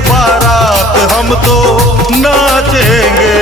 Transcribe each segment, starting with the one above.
बारात हम तो नाचेंगे।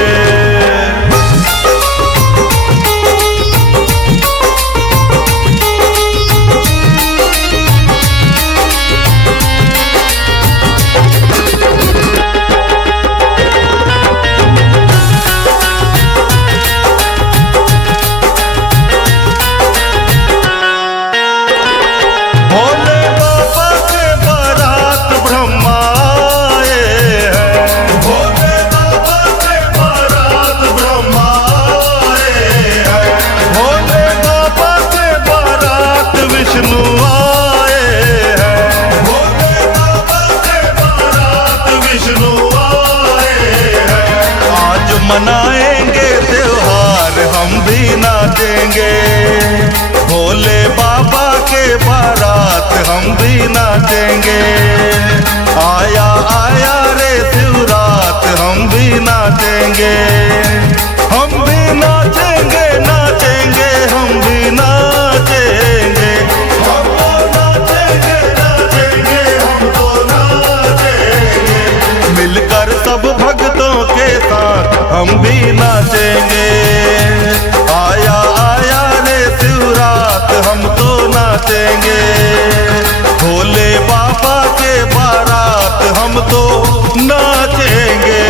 मनाएंगे त्योहार हम भी नाचेंगे, भोले बाबा के बारात हम भी नाचेंगे। आया आया रे शिवरात हम भी नाचेंगे, हम भी नाचेंगे नाचेंगे हम भी नाचेंगे, हम तो नाचेंगे नाचेंगे हम तो नाचेंगे। मिलकर सब भक्तों के साथ हम भी नाचेंगे। आया आया रे शिवरात हम तो नाचेंगे, भोले बाबा के बारात हम तो नाचेंगे।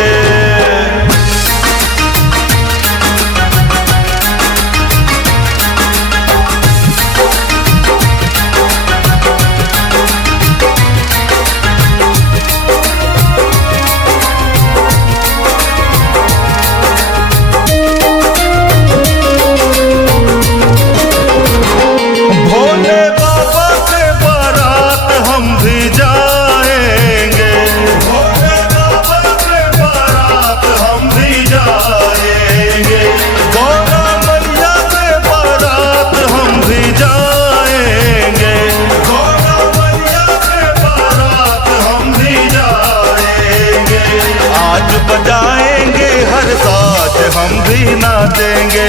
बजाएंगे हर साज हम भी नाचेंगे,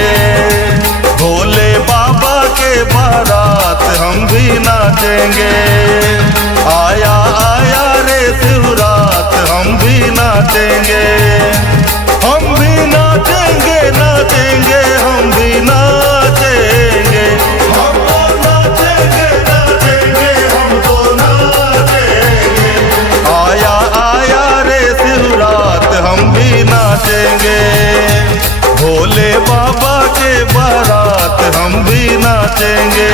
भोले बाबा के बारात हम भी नाचेंगे। आया आया रे शिवरात हम भी नाचेंगे, हम भी नाचेंगे नाचेंगे हम भी नाचेंगे, हम तो नाचेंगे नाचेंगे हम तो नाचेंगे। आया आया रे शिवरात हम भी नाचेंगे, भोले बाबा के बारात हम भी नाचेंगे।